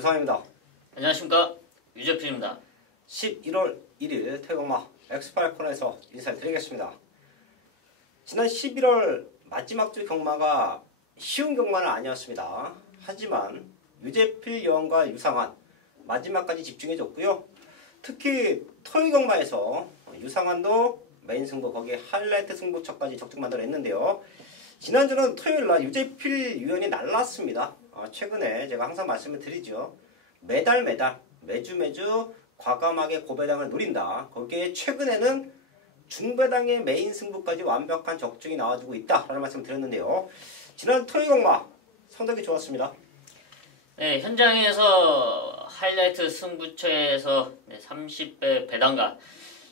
유상입니다. 안녕하십니까, 유재필입니다. 11월 1일 토요일마 엑스파일 코너에서 인사를 드리겠습니다. 지난 11월 마지막 주 경마가 쉬운 경마는 아니었습니다. 하지만 유재필 여왕과 유상한 마지막까지 집중해줬고요. 특히 토요일 경마에서 유상한도 메인 승부, 거기에 하이라이트 승부처까지 적중 만들어냈는데요. 지난주는 토요일날 유재필 위원이 날랐습니다. 최근에 제가 항상 말씀을 드리죠. 매달 매주 과감하게 고배당을 노린다. 거기에 최근에는 중배당의 메인 승부까지 완벽한 적중이 나와주고 있다라는 말씀을 드렸는데요. 지난 토요일 경마 성적이 좋았습니다. 네, 현장에서 하이라이트 승부처에서 30배 배당가,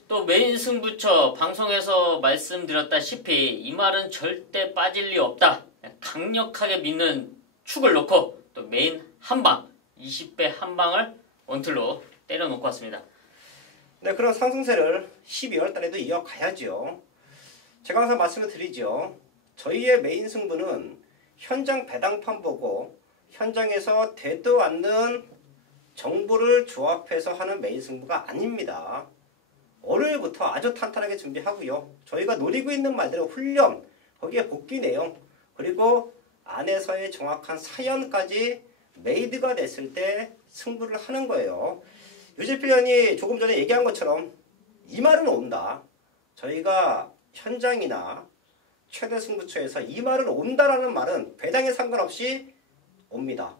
또 메인 승부처 방송에서 말씀드렸다시피 이 말은 절대 빠질 리 없다. 강력하게 믿는 축을 놓고 또 메인 한방 20배 한방을 원틀로 때려놓고 왔습니다. 네, 그런 상승세를 12월 달에도 이어가야죠. 제가 항상 말씀을 드리죠. 저희의 메인 승부는 현장 배당판 보고 현장에서 되도 않는 정보를 조합해서 하는 메인 승부가 아닙니다. 월요일부터 아주 탄탄하게 준비하고요. 저희가 노리고 있는 말대로 훈련, 거기에 복귀 내용, 그리고 안에서의 정확한 사연까지 메이드가 됐을 때 승부를 하는 거예요. 유재필 의원이 조금 전에 얘기한 것처럼 이 말은 온다. 저희가 현장이나 최대 승부처에서 이 말은 온다라는 말은 배당에 상관없이 옵니다.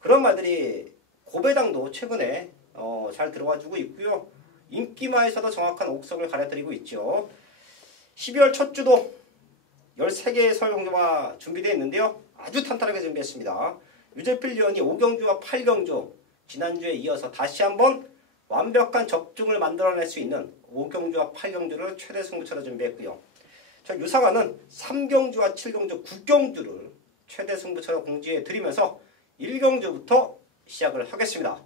그런 말들이 고배당도 최근에 잘 들어와주고 있고요. 인기마에서도 정확한 옥석을 가려드리고 있죠. 12월 첫 주도 13개의 설 경주가 준비되어 있는데요. 아주 탄탄하게 준비했습니다. 유재필 의원이 5경주와 8경주, 지난주에 이어서 다시 한번 완벽한 적중을 만들어낼 수 있는 5경주와 8경주를 최대 승부처로 준비했고요. 저 유상한은 3경주와 7경주, 9경주를 최대 승부처로 공지해 드리면서 1경주부터 시작을 하겠습니다.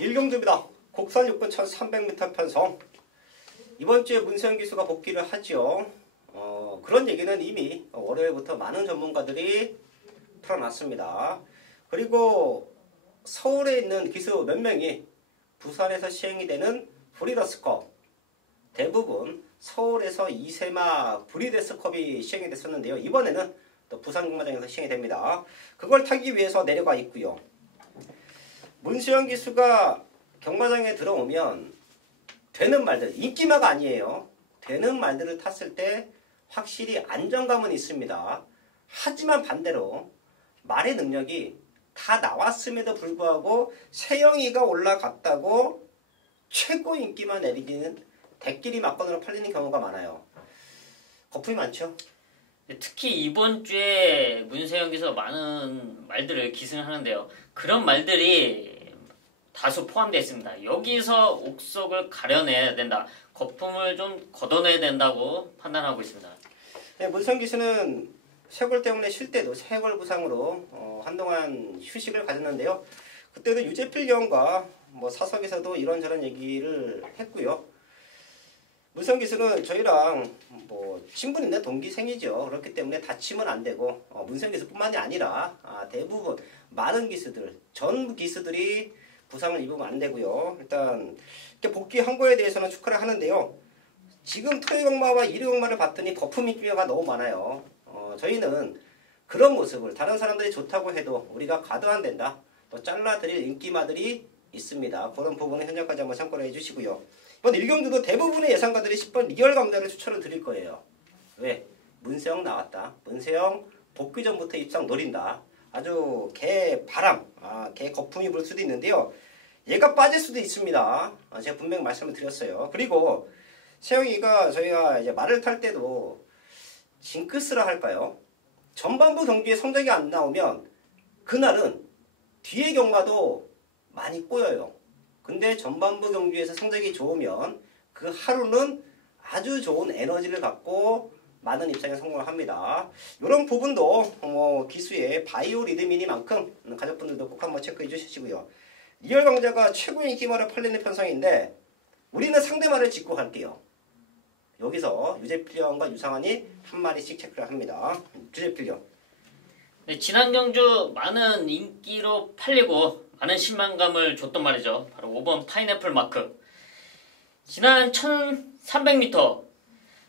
일경주입니다. 곡선 6분 1300m 편성. 이번 주에 문세영 기수가 복귀를 하죠. 그런 얘기는 이미 월요일부터 많은 전문가들이 풀어놨습니다. 그리고 서울에 있는 기수 몇 명이 부산에서 시행이 되는 브리더스컵, 대부분 서울에서 이세마 브리더스컵이 시행이 됐었는데요. 이번에는 또 부산 경마장에서 시행이 됩니다. 그걸 타기 위해서 내려가 있고요. 문수영 기수가 경마장에 들어오면 되는 말들, 인기마가 아니에요. 되는 말들을 탔을 때 확실히 안정감은 있습니다. 하지만 반대로 말의 능력이 다 나왔음에도 불구하고 세영이가 올라갔다고 최고 인기만 내리기는 대끼리 막건으로 팔리는 경우가 많아요. 거품이 많죠? 특히 이번 주에 문세영 기수가 많은 말들을 기승을 하는데요. 그런 말들이 다수 포함되어 있습니다. 여기서 옥석을 가려내야 된다. 거품을 좀 걷어내야 된다고 판단하고 있습니다. 네, 문세영 기수는 쇄골 때문에 쉴 때도 쇄골 부상으로 한동안 휴식을 가졌는데요. 그때도 유재필 의원과 사석에서도 이런저런 얘기를 했고요. 문세영 기수는 저희랑 친분인데 동기생이죠. 그렇기 때문에 다치면 안 되고 문세영 기수뿐만이 아니라 대부분 많은 기수들, 전부 기수들이 부상을 입으면 안 되고요. 일단 이렇게 복귀한 거에 대해서는 축하를 하는데요. 지금 토요 경마와 일요 경마를 봤더니 거품 인기가 너무 많아요. 저희는 그런 모습을 다른 사람들이 좋다고 해도 우리가 가도 안 된다. 또 잘라드릴 인기마들이 있습니다. 그런 부분은 현장까지 한번 참고를 해주시고요. 이번 1경주도 대부분의 예상가들이 10번 리얼 강자를 추천을 드릴 거예요. 왜? 문세영 나왔다. 문세영 복귀 전부터 입상 노린다. 아주 개 바람, 개 거품이 불 수도 있는데요. 얘가 빠질 수도 있습니다. 제가 분명히 말씀을 드렸어요. 그리고 세영이가 저희가 이제 말을 탈 때도 징크스라 할까요? 전반부 경기에 성적이 안 나오면 그날은 뒤에 경마도 많이 꼬여요. 근데 전반부 경기에서 성적이 좋으면 그 하루는 아주 좋은 에너지를 갖고 많은 입상에 성공을 합니다. 이런 부분도 기수의 바이오 리듬이니만큼 가족분들도 꼭 한번 체크해 주시고요. 리얼 강자가 최고 인기마를 팔리는 편성인데 우리는 상대말을 짚고 갈게요. 여기서 유제필령과 유상환이 한 마리씩 체크를 합니다. 유제필령. 네, 지난 경주 많은 인기로 팔리고 많은 실망감을 줬던 말이죠. 바로 5번 파인애플 마크. 지난 1300m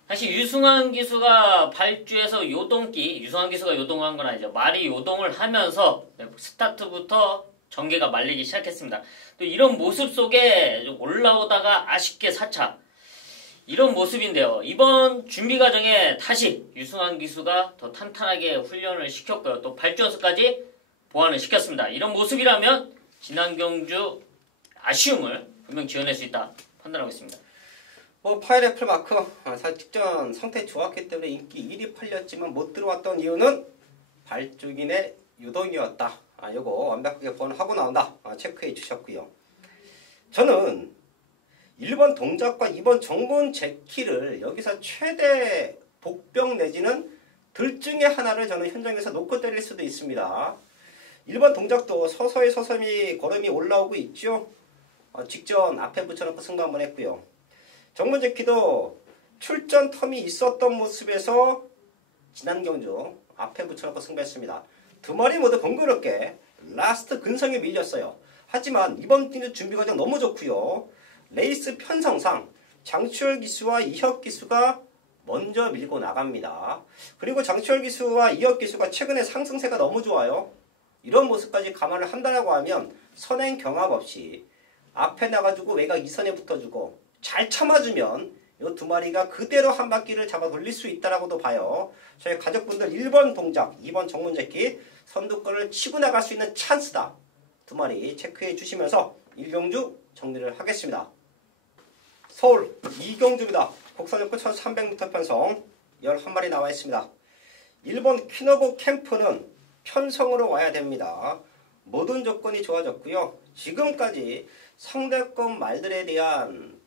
다시 유승환 기수가 발주해서 요동기, 유승환 기수가 요동한 건 아니죠. 말이 요동을 하면서 스타트부터 전개가 말리기 시작했습니다. 또 이런 모습 속에 올라오다가 아쉽게 4차. 이런 모습인데요. 이번 준비 과정에 다시 유승환 기수가 더 탄탄하게 훈련을 시켰고요. 또 발주 연습까지 보완을 시켰습니다. 이런 모습이라면 지난 경주 아쉬움을 분명 지어낼 수 있다 판단하고 있습니다. 파인애플 마크 사실 직전 상태 좋았기 때문에 인기 1위 팔렸지만 못 들어왔던 이유는 발주긴의 유동이었다. 이거 완벽하게 보완하고 나온다. 체크해 주셨고요. 저는 1번 동작과 2번 정문 제키를 여기서 최대 복병 내지는 들 중에 하나를 저는 현장에서 놓고 때릴 수도 있습니다. 1번 동작도 서서히 걸음이 올라오고 있죠. 직전 앞에 붙여놓고 승부 한번 했고요. 정문 제키도 출전 텀이 있었던 모습에서 지난 경주 앞에 붙여놓고 승부했습니다. 두 마리 모두 번거롭게 라스트 근성에 밀렸어요. 하지만 이번 뛰는 준비 과정 너무 좋고요. 레이스 편성상 장추열 기수와 이혁 기수가 먼저 밀고 나갑니다. 그리고 장추열 기수와 이혁 기수가 최근에 상승세가 너무 좋아요. 이런 모습까지 감안을 한다고 하면 선행 경합 없이 앞에 나가지고 외곽 2선에 붙어주고 잘 참아주면 이 두 마리가 그대로 한 바퀴를 잡아 돌릴 수 있다라고도 봐요. 저희 가족분들 1번 동작, 2번 정문제키 선두권을 치고 나갈 수 있는 찬스다. 두 마리 체크해 주시면서 1경주 정리를 하겠습니다. 서울 2경주입니다. 곡선역구 1300m 편성 11마리 나와 있습니다. 1번 퀴노보 캠프는 편성으로 와야 됩니다. 모든 조건이 좋아졌고요. 지금까지 상대권 말들에 대한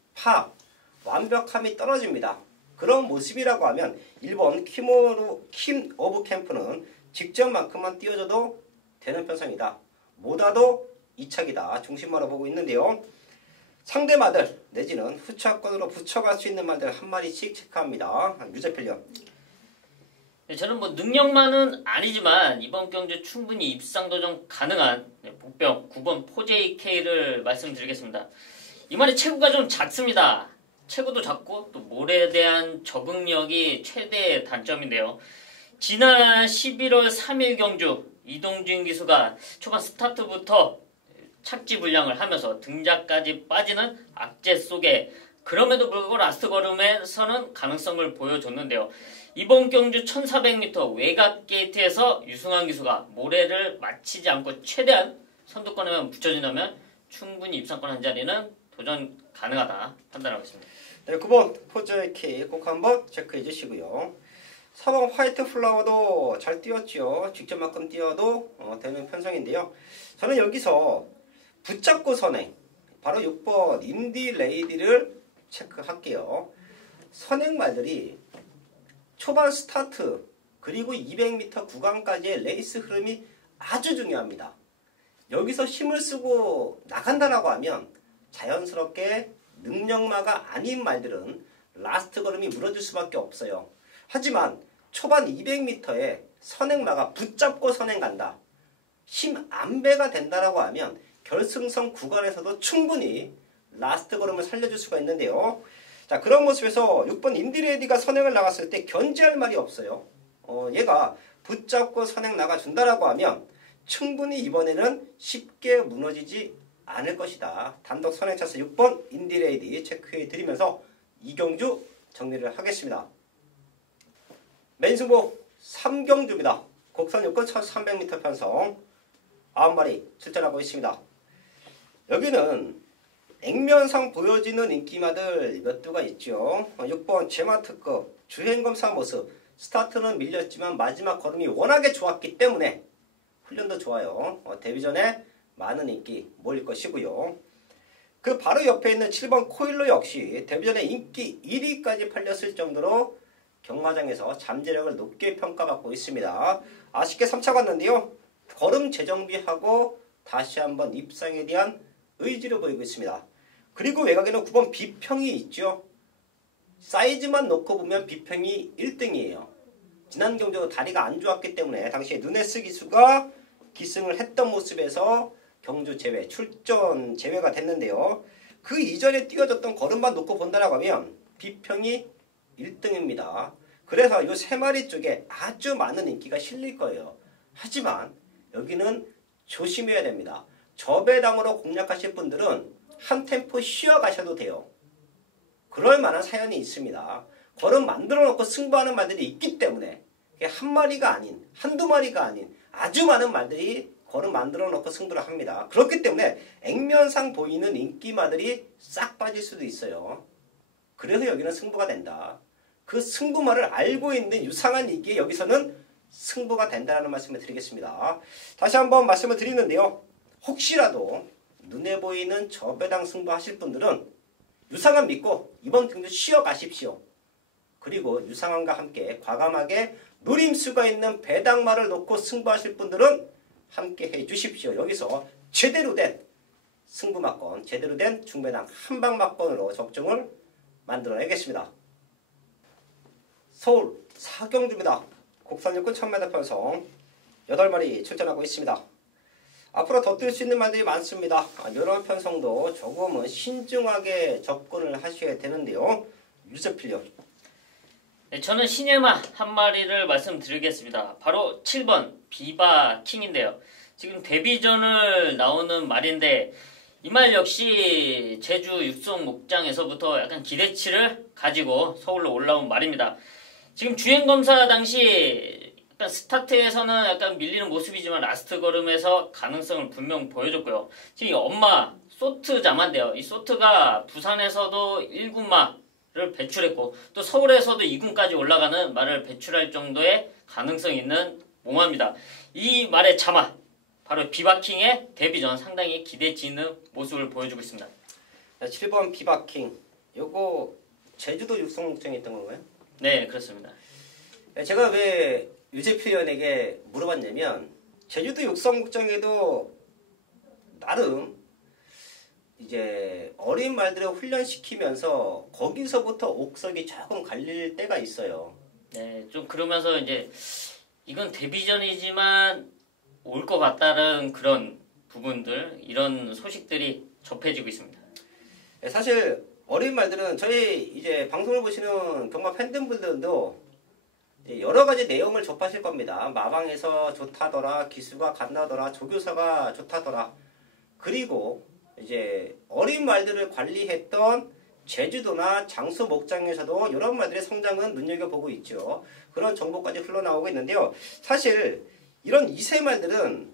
완벽함이 떨어집니다. 그런 모습이라고 하면 1번 킴 오브 캠프는 직전만큼만 띄워줘도 되는 편성이다. 못와도 이착이다. 중심만으로 보고 있는데요. 상대 마들 내지는 후차권으로 붙여갈 수 있는 말들 한 마리씩 체크합니다. 유제필령. 네, 저는 능력만은 아니지만 이번 경주 충분히 입상 도전 가능한 복병 9번 포제이케이를 말씀드리겠습니다. 이 말이 체구가 좀 작습니다. 체구도 작고 또 몰에 대한 적응력이 최대의 단점인데요. 지난 11월 3일 경주 이동준 기수가 초반 스타트부터 착지 불량을 하면서 등자까지 빠지는 악재 속에 그럼에도 불구하고 라스트 걸음에서는 가능성을 보여줬는데요. 이번 경주 1400m 외곽 게이트에서 유승환 기수가 모래를 맞히지 않고 최대한 선두권에만 붙여준다면 충분히 입상권 한 자리는 도전 가능하다 판단하고 있습니다. 네, 9번 포즈키 꼭 한번 체크해 주시고요. 4번 화이트 플라워도 잘 뛰었죠. 직전만큼 뛰어도 되는 편성인데요. 저는 여기서 붙잡고 선행 바로 6번 인디 레이디를 체크할게요. 선행 말들이 초반 스타트 그리고 200m 구간까지의 레이스 흐름이 아주 중요합니다. 여기서 힘을 쓰고 나간다라고 하면 자연스럽게 능력마가 아닌 말들은 라스트 걸음이 무너질 수밖에 없어요. 하지만 초반 200m에 선행마가 붙잡고 선행 간다. 힘 안배가 된다라고 하면 결승선 구간에서도 충분히 라스트 걸음을 살려줄 수가 있는데요. 자, 그런 모습에서 6번 인디레디가 선행을 나갔을 때 견제할 말이 없어요. 얘가 붙잡고 선행 나가준다라고 하면 충분히 이번에는 쉽게 무너지지 않을 것이다. 단독 선행 차수 6번 인디레이디 체크해 드리면서 이경주 정리를 하겠습니다. 메인 승부 3경주입니다. 곡선 요건 1300m 편성 9마리 출전하고 있습니다. 여기는 액면상 보여지는 인기마들 몇 두가 있죠. 6번 제마특급 주행검사 모습 스타트는 밀렸지만 마지막 걸음이 워낙에 좋았기 때문에 훈련도 좋아요. 데뷔 전에 많은 인기 모일 것이고요. 그 바로 옆에 있는 7번 코일로 역시 데뷔 전에 인기 1위까지 팔렸을 정도로 경마장에서 잠재력을 높게 평가받고 있습니다. 아쉽게 3차 갔는데요. 걸음 재정비하고 다시 한번 입상에 대한 의지를 보이고 있습니다. 그리고 외곽에는 9번 비평이 있죠. 사이즈만 놓고 보면 비평이 1등이에요. 지난 경기도 다리가 안 좋았기 때문에 당시에 누네스 기수가 기승을 했던 모습에서 경주 제외, 출전 제외가 됐는데요. 그 이전에 뛰어졌던 걸음만 놓고 본다라고 하면 비평이 1등입니다. 그래서 이 세 마리 쪽에 아주 많은 인기가 실릴 거예요. 하지만 여기는 조심해야 됩니다. 저배당으로 공략하실 분들은 한 템포 쉬어 가셔도 돼요. 그럴 만한 사연이 있습니다. 걸음 만들어 놓고 승부하는 말들이 있기 때문에 한 마리가 아닌 한두 마리가 아닌 아주 많은 말들이 걸음 만들어 놓고 승부를 합니다. 그렇기 때문에 액면상 보이는 인기마들이 싹 빠질 수도 있어요. 그래서 여기는 승부가 된다. 그 승부말을 알고 있는 유상한 이기에 여기서는 승부가 된다는 말씀을 드리겠습니다. 다시 한번 말씀을 드리는데요. 혹시라도 눈에 보이는 저배당 승부하실 분들은 유상한 믿고 이번 경주 쉬어 가십시오. 그리고 유상한과 함께 과감하게 노림수가 있는 배당말을 놓고 승부하실 분들은 함께 해주십시오. 여기서 제대로 된 승부막권, 제대로 된 중배당 한방막권으로 적중을 만들어내겠습니다. 서울 사경주입니다. 국산 육군 1000m 편성 8마리 출전하고 있습니다. 앞으로 더 뛸 수 있는 말들이 많습니다. 이런 편성도 조금은 신중하게 접근을 하셔야 되는데요. 유저필력. 네, 저는 시네마 한 마리를 말씀드리겠습니다. 바로 7번 비바킹인데요. 지금 데뷔전을 나오는 말인데 이 말 역시 제주 육성 목장에서부터 약간 기대치를 가지고 서울로 올라온 말입니다. 지금 주행검사 당시 약간 스타트에서는 약간 밀리는 모습이지만 라스트 걸음에서 가능성을 분명 보여줬고요. 지금 이 엄마 소트 자마인데요. 이 소트가 부산에서도 1군마를 배출했고 또 서울에서도 2군까지 올라가는 말을 배출할 정도의 가능성이 있는 몽화입니다. 이 말의 자마 바로 비바킹의 데뷔전 상당히 기대치 있는 모습을 보여주고 있습니다. 7번 비바킹 요거 제주도 육성 목장에 있던 건가요? 네, 그렇습니다. 제가 왜 유재필 의원에게 물어봤냐면 제주도 육성 목장에도 나름 이제 어린 말들을 훈련시키면서 거기서부터 옥석이 조금 갈릴 때가 있어요. 네, 좀 그러면서 이제 이건 데뷔전이지만 올 것 같다는 그런 부분들, 이런 소식들이 접해지고 있습니다. 사실 어린 말들은 저희 이제 방송을 보시는 경마 팬분들도 여러 가지 내용을 접하실 겁니다. 마방에서 좋다더라, 기수가 간다더라, 조교사가 좋다더라. 그리고 이제 어린 말들을 관리했던 제주도나 장수 목장에서도 이런 말들의 성장은 눈여겨보고 있죠. 그런 정보까지 흘러나오고 있는데요. 사실 이런 2세 말들은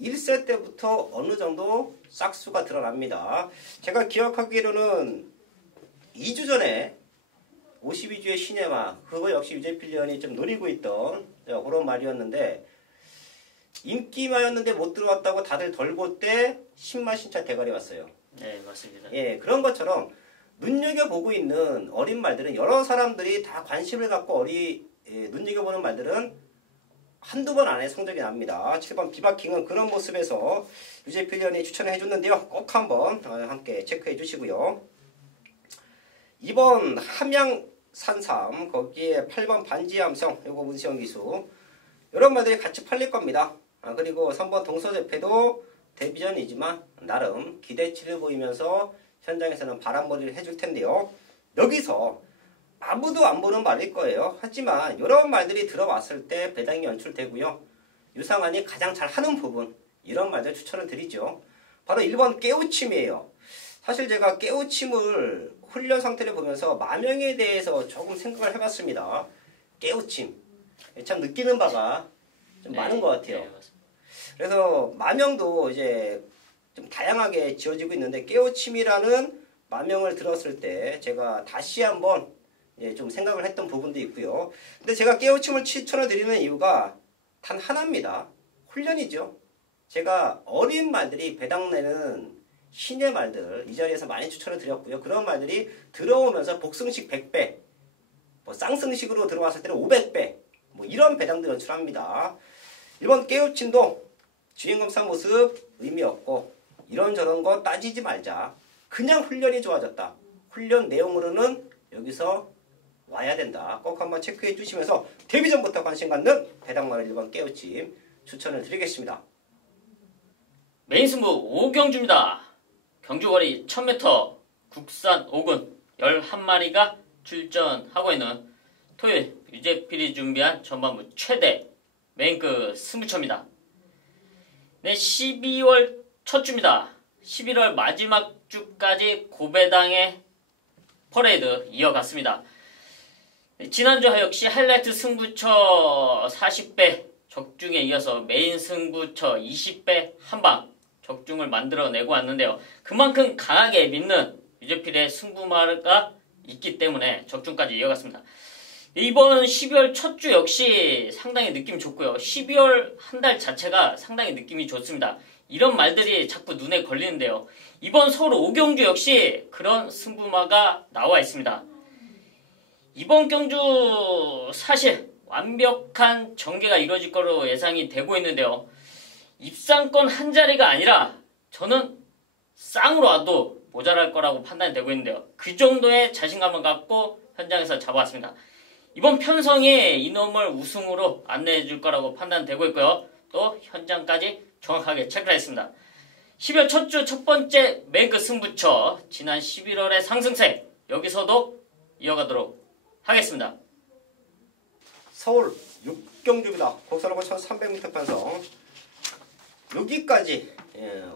1세 때부터 어느 정도 싹수가 드러납니다. 제가 기억하기로는 2주 전에 52주의 시네마, 그거 역시 유재필 의원이 좀 노리고 있던 그런 말이었는데 인기마였는데 못 들어왔다고 다들 덜보 때 신마신차 대가리 왔어요. 네, 맞습니다. 예, 그런 것처럼 눈여겨보고 있는 어린 말들은 여러 사람들이 다 관심을 갖고 눈여겨보는 말들은 한두 번 안에 성적이 납니다. 7번 비바킹은 그런 모습에서 유재필 의원이 추천을 해줬는데요. 꼭 한번 함께 체크해 주시고요. 2번 함양산삼 거기에 8번 반지함성 요거 문시영 기수 이런 말들이 같이 팔릴 겁니다. 그리고 3번 동서재패도 데뷔전이지만 나름 기대치를 보이면서 현장에서는 바람머리를 해줄 텐데요. 여기서 아무도 안 보는 말일 거예요. 하지만 이런 말들이 들어왔을 때 배당이 연출되고요. 유상한이 가장 잘하는 부분 이런 말들 추천을 드리죠. 바로 1번 깨우침이에요. 사실 제가 깨우침을 훈련 상태를 보면서 마명에 대해서 조금 생각을 해봤습니다. 깨우침 참 느끼는 바가 좀 많은 것 같아요. 네, 그래서 마명도 이제 좀 다양하게 지어지고 있는데 깨우침이라는 마명을 들었을 때 제가 다시 한번 좀 생각을 했던 부분도 있고요. 근데 제가 깨우침을 추천을 드리는 이유가 단 하나입니다. 훈련이죠. 제가 어린 말들이 배당내는 신의 말들 이 자리에서 많이 추천을 드렸고요. 그런 말들이 들어오면서 복승식 100배, 쌍승식으로 들어왔을 때는 500배 이런 배당들 연출합니다. 이번 깨우침도 주행검사 모습 의미 없고 이런저런 거 따지지 말자. 그냥 훈련이 좋아졌다. 훈련 내용으로는 여기서 와야 된다. 꼭 한번 체크해 주시면서 데뷔전부터 관심 갖는 배당마을 1번 깨우침 추천을 드리겠습니다. 메인 승부 5경주입니다. 경주거리 1000m 국산 5군 11마리가 출전하고 있는 토요일 유재필이 준비한 전반부 최대 메인급 승부처입니다. 네, 12월 첫 주입니다. 11월 마지막 주까지 고배당의 퍼레이드 이어갔습니다. 지난주 역시 하이라이트 승부처 40배 적중에 이어서 메인 승부처 20배 한방 적중을 만들어내고 왔는데요. 그만큼 강하게 믿는 유재필의 승부마가 있기 때문에 적중까지 이어갔습니다. 이번 12월 첫 주 역시 상당히 느낌이 좋고요. 12월 한 달 자체가 상당히 느낌이 좋습니다. 이런 말들이 자꾸 눈에 걸리는데요. 이번 서울 5경주 역시 그런 승부마가 나와 있습니다. 이번 경주 사실 완벽한 전개가 이루어질 거로 예상이 되고 있는데요. 입상권 한 자리가 아니라 저는 쌍으로 와도 모자랄 거라고 판단이 되고 있는데요. 그 정도의 자신감을 갖고 현장에서 잡아왔습니다. 이번 편성이 이놈을 우승으로 안내해 줄 거라고 판단되고 있고요. 또 현장까지 정확하게 체크를 했습니다. 12월 첫 주 첫 번째 메인급 승부처 지난 11월의 상승세 여기서도 이어가도록 하겠습니다. 서울 6경주입니다. 곡선하고 1300m 편성. 여기까지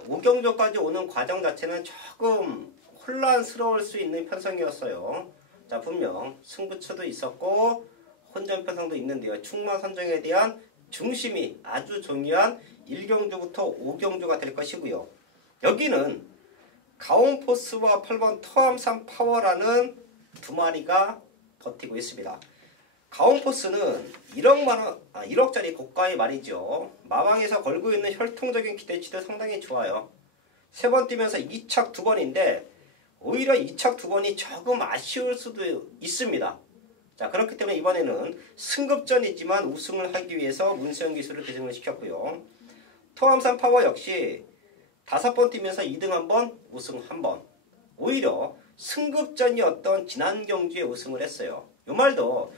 5경주까지 오는 과정 자체는 조금 혼란스러울 수 있는 편성이었어요. 자, 분명 승부처도 있었고 혼전 편성도 있는데요. 충마 선정에 대한 중심이 아주 중요한 1경주부터 5경주가 될 것이고요. 여기는 가온포스와 8번 터암산 파워라는 두 마리가 버티고 있습니다. 가온포스는 1억짜리 고가의 말이죠. 마방에서 걸고 있는 혈통적인 기대치도 상당히 좋아요. 3번 뛰면서 2착 2번인데 오히려 2착 2번이 조금 아쉬울 수도 있습니다. 자, 그렇기 때문에 이번에는 승급전이지만 우승을 하기 위해서 문세영 기수를 대승을 시켰고요. 토암산 파워 역시 5번 뛰면서 2등 1번, 우승 1번. 오히려 승급전이었던 지난 경주에 우승을 했어요. 이 말도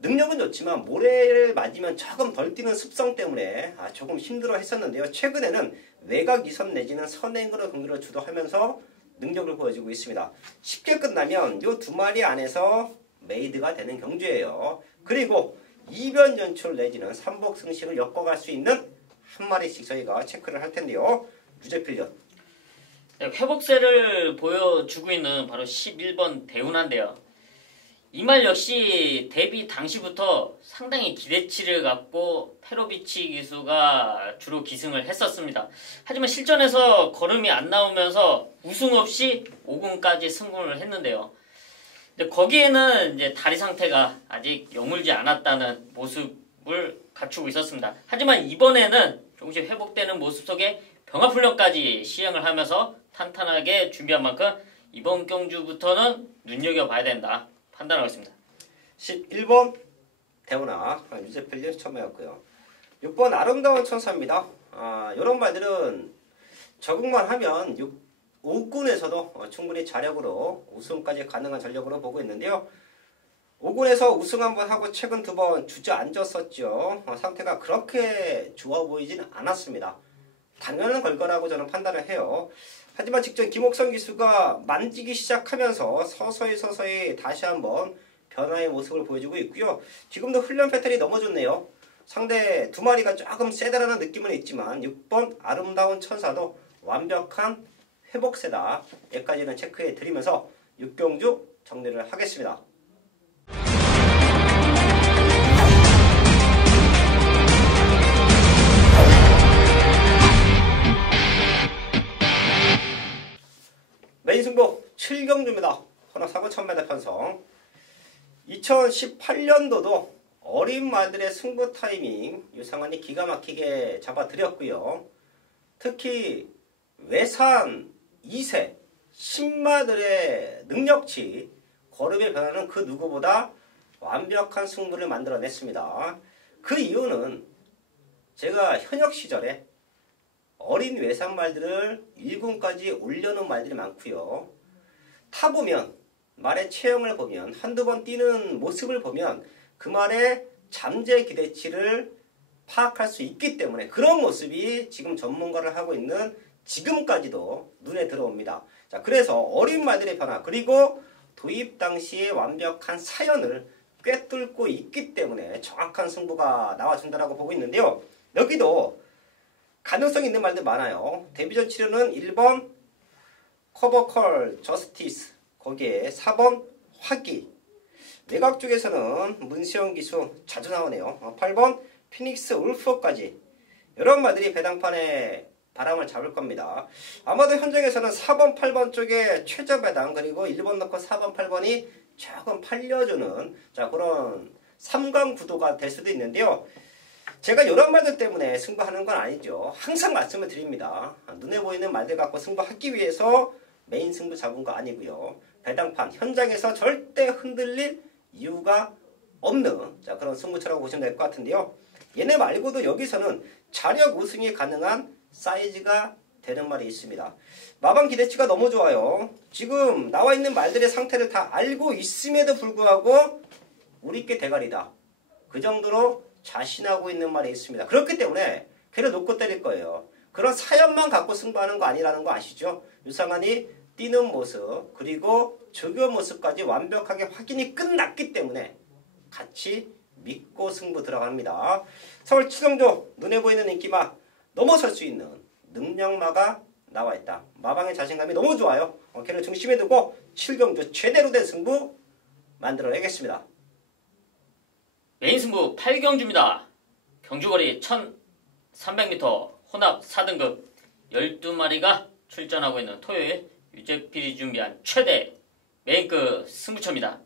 능력은 좋지만 모래를 맞으면 조금 덜 뛰는 습성 때문에 조금 힘들어 했었는데요. 최근에는 외곽 2선 내지는 선행으로 경기를 주도하면서 능력을 보여주고 있습니다. 쉽게 끝나면 이 두 마리 안에서 메이드가 되는 경주예요. 그리고 이변 연출 내지는 삼복 승식을 엮어갈 수 있는 한 마리씩 저희가 체크를 할 텐데요. 유재필전. 네, 회복세를 보여주고 있는 바로 11번 대운한데요. 이 말 역시 데뷔 당시부터 상당히 기대치를 갖고 페로비치 기수가 주로 기승을 했었습니다. 하지만 실전에서 걸음이 안 나오면서 우승 없이 5군까지 승군을 했는데요. 근데 거기에는 이제 다리 상태가 아직 여물지 않았다는 모습을 갖추고 있었습니다. 하지만 이번에는 조금씩 회복되는 모습 속에 병합훈련까지 시행을 하면서 탄탄하게 준비한 만큼 이번 경주부터는 눈여겨봐야 된다 판단하고 있습니다. 11번 대운아 유재필 처음이었고요. 6번 아름다운 천사입니다. 이런 말들은 적응만 하면 5군에서도 충분히 자력으로 우승까지 가능한 전력으로 보고 있는데요. 5군에서 우승 한번 하고 최근 2번 주저앉았었죠. 상태가 그렇게 좋아 보이진 않았습니다. 당연한 걸 거라고 저는 판단을 해요. 하지만 직전 김옥성 기수가 만지기 시작하면서 서서히 다시 한번 변화의 모습을 보여주고 있고요. 지금도 훈련 패턴이 너무 좋네요. 상대 두 마리가 조금 세다라는 느낌은 있지만 6번 아름다운 천사도 완벽한 회복세다. 여기까지는 체크해 드리면서 6경주 정리를 하겠습니다. 메인 승부 7경주입니다. 헌악사고 1000m 편성. 2018년도도 어린 말들의 승부 타이밍 유상환이 기가 막히게 잡아드렸고요. 특히 외산 2세 신마들의 능력치 걸음의 변화는 그 누구보다 완벽한 승부를 만들어냈습니다. 그 이유는 제가 현역 시절에 어린 외산말들을 1군까지 올려놓은 말들이 많고요. 타보면 말의 체형을 보면 한두 번 뛰는 모습을 보면 그 말의 잠재 기대치를 파악할 수 있기 때문에 그런 모습이 지금 전문가를 하고 있는 지금까지도 눈에 들어옵니다. 자, 그래서 어린 말들의 변화 그리고 도입 당시의 완벽한 사연을 꿰뚫고 있기 때문에 정확한 승부가 나와준다고 보고 있는데요. 여기도 가능성 있는 말들 많아요. 데뷔전 치료는 1번 커버컬 저스티스 거기에 4번 화기 외곽 쪽에서는 문세영 기수 자주 나오네요. 8번 피닉스 울프까지 이런 말들이 배당판에 바람을 잡을 겁니다. 아마도 현장에서는 4번 8번 쪽에 최저 배당 그리고 1번 넣고 4번 8번이 조금 팔려주는 자 그런 3강 구도가 될 수도 있는데요. 제가 이런 말들 때문에 승부하는 건 아니죠. 항상 말씀을 드립니다. 눈에 보이는 말들 갖고 승부하기 위해서 메인 승부 잡은 거 아니고요. 배당판 현장에서 절대 흔들릴 이유가 없는 자 그런 승부처라고 보시면 될 것 같은데요. 얘네 말고도 여기서는 자력 우승이 가능한 사이즈가 되는 말이 있습니다. 마방 기대치가 너무 좋아요. 지금 나와 있는 말들의 상태를 다 알고 있음에도 불구하고 우리께 대가리다. 그 정도로 자신하고 있는 말이 있습니다. 그렇기 때문에 걔를 놓고 때릴 거예요. 그런 사연만 갖고 승부하는 거 아니라는 거 아시죠? 유상한이 뛰는 모습 그리고 조교 모습까지 완벽하게 확인이 끝났기 때문에 같이 믿고 승부 들어갑니다. 서울 칠경조 눈에 보이는 인기마 넘어설 수 있는 능력마가 나와 있다. 마방의 자신감이 너무 좋아요. 걔를 중심에 두고 칠경조 제대로 된 승부 만들어내겠습니다. 메인 승부 8경주입니다. 경주거리 1300m 혼합 4등급 12마리가 출전하고 있는 토요일 유재필이 준비한 최대 메인급 승부처입니다.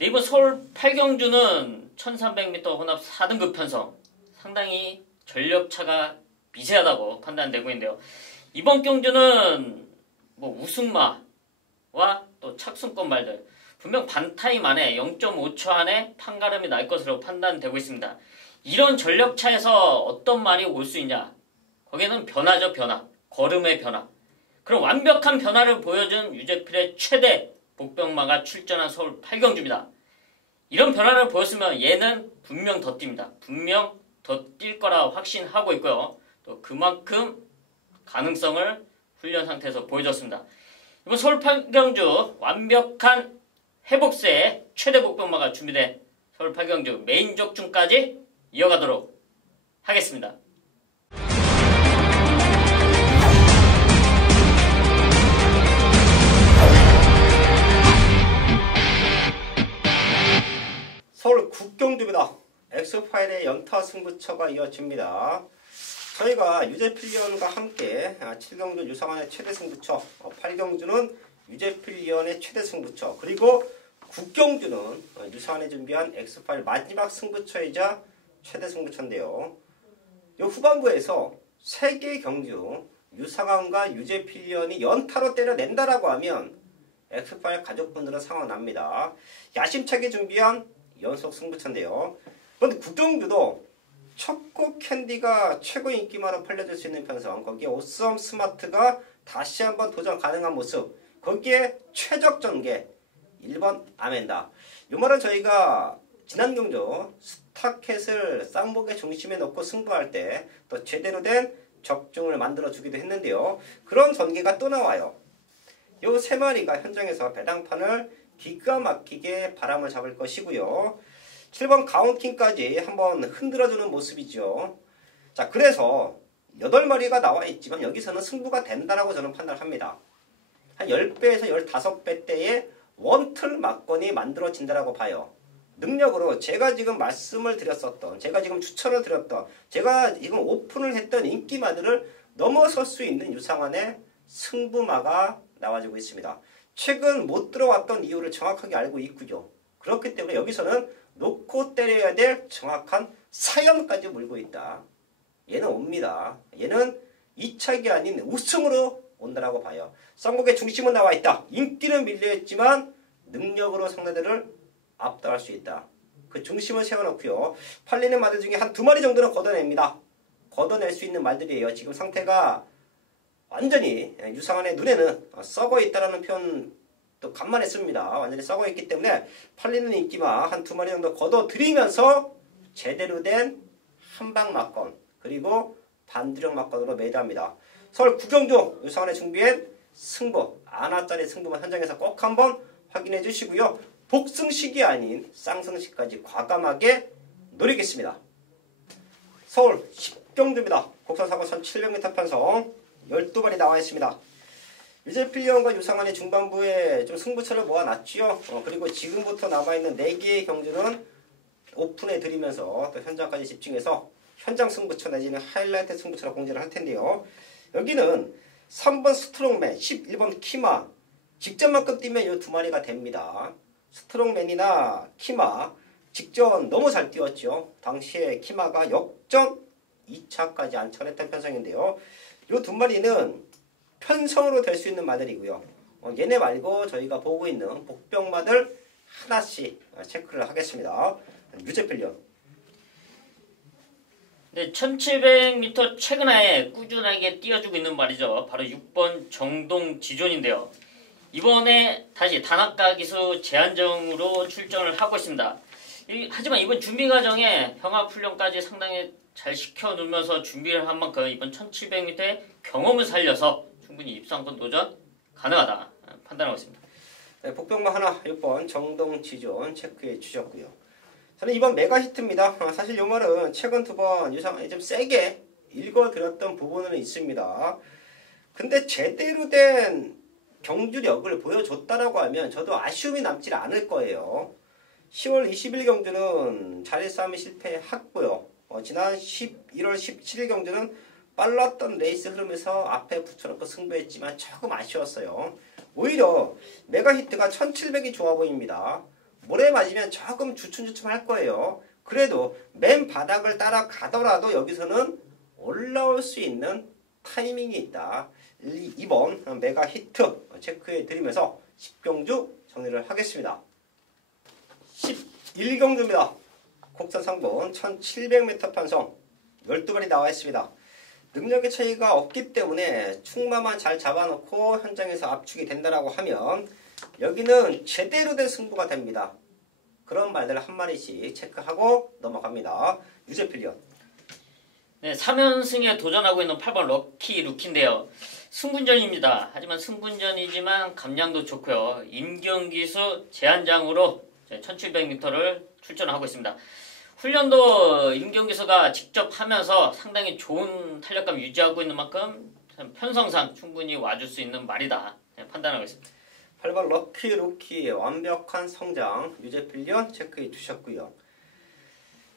이번 서울 8경주는 1300m 혼합 4등급 편성 상당히 전력차가 미세하다고 판단되고 있는데요. 이번 경주는 우승마와 또 착순권 말들 분명 반타임 안에 0.5초 안에 판가름이 날 것으로 판단되고 있습니다. 이런 전력차에서 어떤 말이 올 수 있냐? 거기에는 변화죠, 변화. 걸음의 변화. 그런 완벽한 변화를 보여준 유재필의 최대 복병마가 출전한 서울 8경주입니다. 이런 변화를 보였으면 얘는 분명 더 뜁니다. 분명 더 뛸 거라 확신하고 있고요. 또 그만큼 가능성을 훈련 상태에서 보여줬습니다. 이번 서울 8경주 완벽한 회복세의 최대 복병마가 준비된 서울 8경주 메인 적중까지 이어가도록 하겠습니다. 서울 국경주입니다. 엑스파일의 연타 승부처가 이어집니다. 저희가 유재필위원과 함께 7경주 유상환의 최대 승부처, 8경주는 유재필위원의 최대 승부처, 그리고 국경주는 유상환이 준비한 엑스파일 마지막 승부처이자 최대 승부처인데요. 이 후반부에서 3개 경주 유상환과 유재필위원이 연타로 때려낸다라고 하면 엑스파일 가족분들은 상황납니다. 야심차게 준비한 연속 승부처인데요. 그런데 국경주도 초코 캔디가 최고 인기만으로 팔려줄 수 있는 편성, 거기에 오썸 스마트가 다시 한번 도전 가능한 모습, 거기에 최적 전개 1번 아멘다. 이 말은 저희가 지난 경주 스타켓을 쌍복의 중심에 놓고 승부할 때 또 제대로 된 적중을 만들어 주기도 했는데요. 그런 전개가 또 나와요. 이 3마리가 현장에서 배당판을 기가 막히게 바람을 잡을 것이고요. 7번 가운킹까지 한번 흔들어주는 모습이죠. 자, 그래서 8마리가 나와 있지만 여기서는 승부가 된다라고 저는 판단을 합니다. 한 10배에서 15배 대의 원틀 막건이 만들어진다라고 봐요. 능력으로 제가 지금 말씀을 드렸었던, 제가 지금 추천을 드렸던, 제가 지금 오픈을 했던 인기마들을 넘어설 수 있는 유상환의 승부마가 나와주고 있습니다. 최근 못 들어왔던 이유를 정확하게 알고 있고요. 그렇기 때문에 여기서는 놓고 때려야 될 정확한 사연까지 물고 있다. 얘는 옵니다. 얘는 2착이 아닌 우승으로 온다라고 봐요. 쌍복의 중심은 나와 있다. 인기는 밀려있지만 능력으로 상대들을 압도할 수 있다. 그 중심을 세워놓고요. 팔리는 마들 중에 한 2마리 정도는 걷어냅니다. 걷어낼 수 있는 말들이에요. 지금 상태가 완전히 유상한의 눈에는 썩어 있다라는 표현도 간만에 씁니다. 완전히 썩어 있기 때문에 팔리는 인기마 한 2마리 정도 걷어들이면서 제대로 된 한방 막건 그리고 반두력 막건으로 매도합니다. 서울 구경중 유상한의 준비한 승부 안화짜리 승부만 현장에서 꼭 한번 확인해 주시고요. 복승식이 아닌 쌍승식까지 과감하게 노리겠습니다. 서울 10경주입니다. 곡선사고 1700m 편성 12발이 나와 있습니다. 유재필위원과 유상환이 중반부에 좀 승부처를 모아놨지요. 그리고 지금부터 남아있는 4개의 경주는 오픈해 드리면서 또 현장까지 집중해서 현장 승부처 내지는 하이라이트 승부처로 공지를 할 텐데요. 여기는 3번 스트롱맨, 11번 키마 직전만큼 뛰면 이 2마리가 됩니다. 스트롱맨이나 키마 직전 너무 잘 뛰었죠. 당시에 키마가 역전 2차까지 안쳐냈던 편성인데요. 이 2마리는 편성으로 될 수 있는 마들이고요. 얘네 말고 저희가 보고 있는 복병마들 하나씩 체크를 하겠습니다. 유재필련. 네, 1700m 최근에 꾸준하게 뛰어주고 있는 말이죠. 바로 6번 정동지존인데요. 이번에 다시 단학가 기수 제한정으로 출전을 하고 있습니다. 하지만 이번 준비 과정에 병합훈련까지 상당히 잘 시켜놓으면서 준비를 한 만큼 이번 1700m의 경험을 살려서 충분히 입상권 도전 가능하다 판단하고 있습니다. 네, 복병마 하나 6번 정동지존 체크해 주셨고요. 저는 이번 메가 히트입니다. 사실 이 말은 최근 2번 유상한이 좀 세게 읽어드렸던 부분은 있습니다. 근데 제대로 된 경주력을 보여줬다라고 하면 저도 아쉬움이 남지 않을 거예요. 10월 20일 경주는 자리 싸움이 실패했고요. 지난 11월 17일 경주는 빨랐던 레이스 흐름에서 앞에 붙여놓고 승부했지만 조금 아쉬웠어요. 오히려 메가히트가 1700이 좋아 보입니다. 모래 맞으면 조금 주춤주춤 할 거예요. 그래도 맨 바닥을 따라가더라도 여기서는 올라올 수 있는 타이밍이 있다. 2번 메가히트 체크해 드리면서 10경주 정리를 하겠습니다. 11경주입니다. 곡선 3번 1700m 편성 12발이 나와 있습니다. 능력의 차이가 없기 때문에 충마만 잘 잡아놓고 현장에서 압축이 된다라고 하면 여기는 제대로 된 승부가 됩니다. 그런 말들 한 마리씩 체크하고 넘어갑니다. 유재필련. 네, 3연승에 도전하고 있는 8번 럭키 루키인데요. 승분전입니다. 하지만 승분전이지만 감량도 좋고요. 임경기수 제한장으로 1700m를 출전하고 있습니다. 훈련도 임경기수가 직접 하면서 상당히 좋은 탄력감 유지하고 있는 만큼 편성상 충분히 와줄 수 있는 말이다 판단하고 있습니다. 8번 럭키 루키의 완벽한 성장 유재필련 체크해 주셨고요.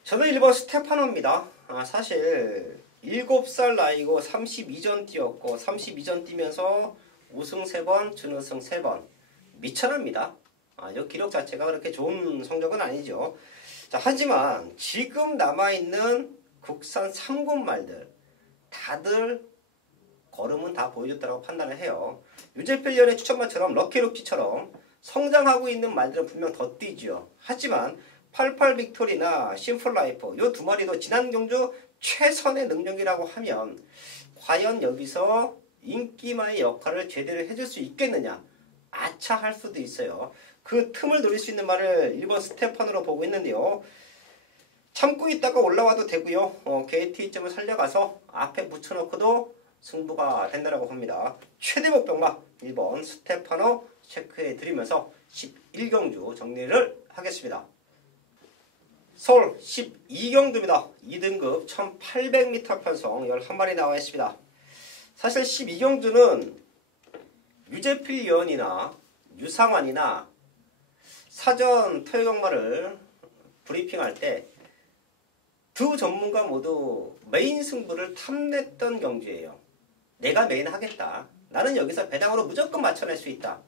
저는 1번 스테파노입니다. 사실 7살 나이고 32전 뛰었고 32전 뛰면서 우승 3번, 준우승 3번 미천합니다. 이 기록 자체가 그렇게 좋은 성적은 아니죠. 자, 하지만 지금 남아있는 국산 3군 말들 다들 걸음은 다 보여줬다고 판단을 해요. 유재필련의 추천마처럼 럭키루키처럼 성장하고 있는 말들은 분명 더 뛰죠. 하지만 88 빅토리나 심플라이프 이 2마리도 지난 경주 최선의 능력이라고 하면 과연 여기서 인기마의 역할을 제대로 해줄 수 있겠느냐 아차할 수도 있어요. 그 틈을 노릴 수 있는 말을 1번 스테판으로 보고 있는데요. 참고 있다가 올라와도 되고요. 게이트 이점을 살려가서 앞에 붙여놓고도 승부가 된다고 봅니다. 최대 목병마 1번 스테파노 체크해 드리면서 11경주 정리를 하겠습니다. 서울 12경주입니다. 2등급 1800m 편성 11마리 나와 있습니다. 사실 12경주는 유재필위원이나 유상환이나 사전 토요경마를 브리핑할 때 두 전문가 모두 메인 승부를 탐냈던 경주예요. 내가 메인 하겠다. 나는 여기서 배당으로 무조건 맞춰낼 수 있다.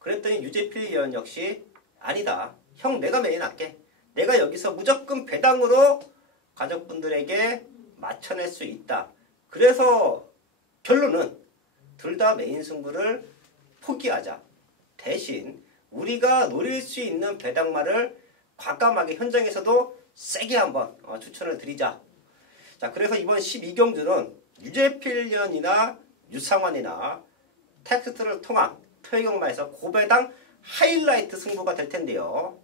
그랬더니 유재필위원 역시 아니다. 형 내가 메인 할게. 내가 여기서 무조건 배당으로 가족분들에게 맞춰낼 수 있다. 그래서 결론은 둘 다 메인 승부를 포기하자. 대신 우리가 노릴 수 있는 배당마를 과감하게 현장에서도 세게 한번 추천을 드리자. 자, 그래서 이번 12경주는 유재필련이나 유상환이나 텍스트를 통한 토요경마에서 고배당 하이라이트 승부가 될 텐데요.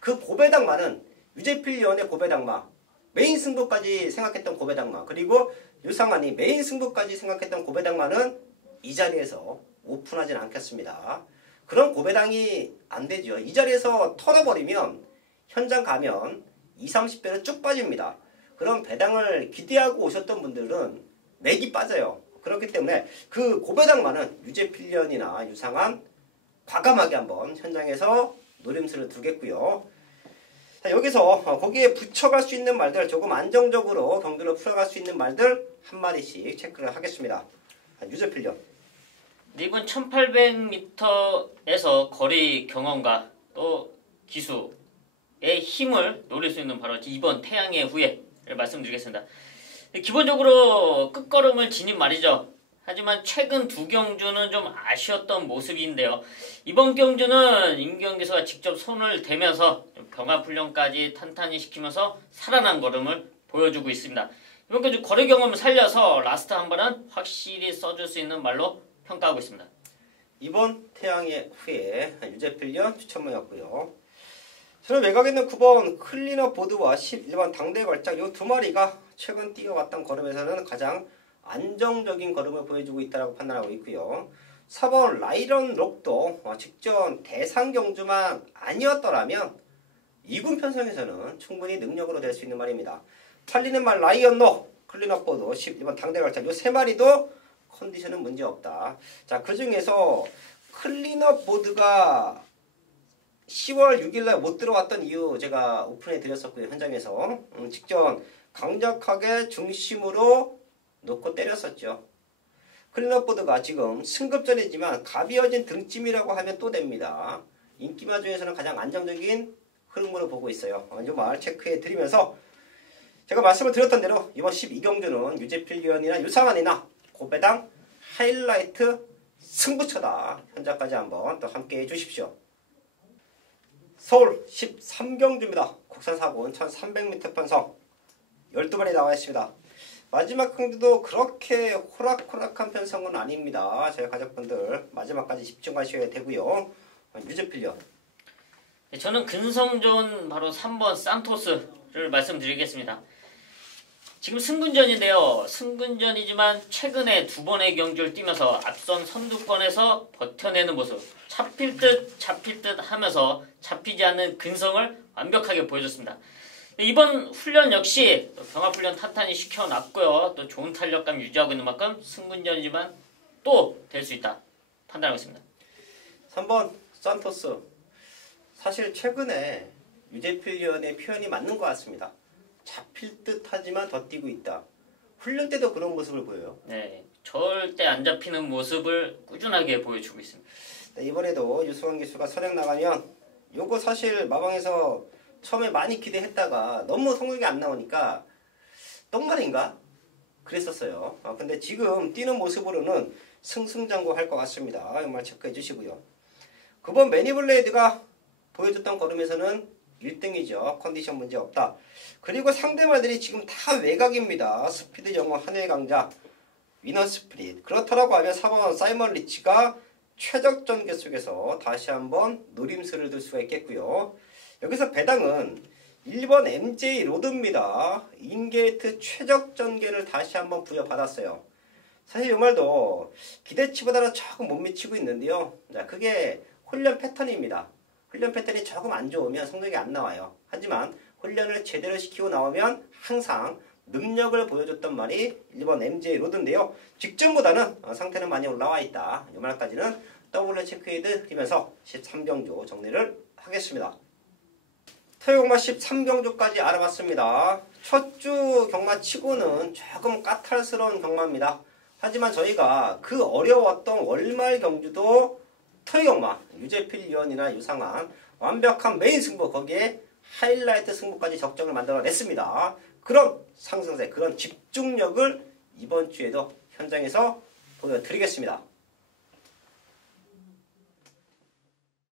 그 고배당마는 유재필련의 고배당마, 메인 승부까지 생각했던 고배당마, 그리고 유상환이 메인 승부까지 생각했던 고배당마는 이 자리에서 오픈하진 않겠습니다. 그런 고배당이 안 되죠. 이 자리에서 털어버리면 현장 가면 20, 30배로 쭉 빠집니다. 그런 배당을 기대하고 오셨던 분들은 맥이 빠져요. 그렇기 때문에 그 고배당만은 유재필련이나 유상환 과감하게 한번 현장에서 노림수를 두겠고요. 자, 여기서 거기에 붙여갈 수 있는 말들, 조금 안정적으로 경기를 풀어갈 수 있는 말들 한 마리씩 체크를 하겠습니다. 유재필련. 이번 1800m에서 거리 경험과 또 기수의 힘을 노릴 수 있는 바로 이번 태양의 후예를 말씀드리겠습니다. 기본적으로 끝걸음을 지닌 말이죠. 하지만 최근 두 경주는 좀 아쉬웠던 모습인데요. 이번 경주는 임경원 기수가 직접 손을 대면서 병합훈련까지 탄탄히 시키면서 살아난 걸음을 보여주고 있습니다. 이번 경주 거리 경험을 살려서 라스트 한 번은 확실히 써줄 수 있는 말로 평가하고 있습니다. 이번 태양의 후예 유재필련 추천문이었고요. 저는 외곽에 있는 9번 클리너 보드와 11번 당대 걸작 이 두 마리가 최근 뛰어왔던 걸음에서는 가장 안정적인 걸음을 보여주고 있다고 판단하고 있고요. 4번 라이런 록도 직전 대상 경주만 아니었더라면 2군 편성에서는 충분히 능력으로 될 수 있는 말입니다. 팔리는 말 라이언 록, 클리너 보드, 11번 당대 걸작 이 세 마리도 컨디션은 문제없다. 자, 그 중에서 클리너 보드가 10월 6일날 못 들어왔던 이유 제가 오픈해 드렸었고요. 현장에서 직전 강력하게 중심으로 놓고 때렸었죠. 클리너 보드가 지금 승급전이지만 가벼워진 등짐이라고 하면 또 됩니다. 인기마 중에서는 가장 안정적인 흐름으로 보고 있어요. 이 말 체크해 드리면서 제가 말씀을 드렸던 대로 이번 12경주는 유재필련이나 유상환이나 고배당 하이라이트 승부처다. 현장까지 한번 또 함께 해주십시오. 서울 13경주입니다. 국산 4군 1300m 편성 12마리 나와 있습니다. 마지막 경주도 그렇게 호락호락한 편성은 아닙니다. 저희 가족분들 마지막까지 집중하셔야 되고요. 유재필련. 저는 근성존 바로 3번 산토스를 말씀드리겠습니다. 지금 승군전인데요. 승군전이지만 최근에 두 번의 경주를 뛰면서 앞선 선두권에서 버텨내는 모습, 잡힐 듯 하면서 잡히지 않는 근성을 완벽하게 보여줬습니다. 이번 훈련 역시 병합훈련 탄탄히 시켜놨고요. 또 좋은 탄력감 유지하고 있는 만큼 승군전이지만 또 될 수 있다 판단하고 있습니다. 3번 산토스. 사실 최근에 유재필련의 표현이 맞는 것 같습니다. 잡힐 듯 하지만 더 뛰고 있다. 훈련 때도 그런 모습을 보여요. 네, 절대 안 잡히는 모습을 꾸준하게 보여주고 있습니다. 네, 이번에도 유승환 기수가 선행 나가면 요거 사실 마방에서 처음에 많이 기대했다가 너무 성적이 안 나오니까 똥말인가? 그랬었어요. 근데 지금 뛰는 모습으로는 승승장구할 것 같습니다. 이 말 체크해 주시고요. 9번 매니블레이드가 보여줬던 걸음에서는 1등이죠. 컨디션 문제 없다. 그리고 상대말들이 지금 다 외곽입니다. 스피드 영어 한일 강자 위너 스프릿. 그렇다라고 하면 4번 사이먼 리치가 최적전개 속에서 다시 한번 노림수를 둘 수가 있겠고요. 여기서 배당은 1번 MJ 로드입니다. 인게이트 최적전개를 다시 한번 부여받았어요. 사실 이 말도 기대치보다는 조금 못 미치고 있는데요. 자, 그게 훈련 패턴입니다. 훈련 패턴이 조금 안 좋으면 성적이 안 나와요. 하지만 훈련을 제대로 시키고 나오면 항상 능력을 보여줬던 말이 1번 MJ 로드인데요. 직전보다는 상태는 많이 올라와 있다. 이 말까지는 더블로 체크해 드리면서 13경주 정리를 하겠습니다. 토요경마 13경주까지 알아봤습니다. 첫 주 경마 치고는 조금 까탈스러운 경마입니다. 하지만 저희가 그 어려웠던 월말 경주도 토요경마, 유재필련이나 유상환 완벽한 메인 승부 거기에 하이라이트 승부까지 적정을 만들어냈습니다. 그런 상승세, 그런 집중력을 이번 주에도 현장에서 보여드리겠습니다.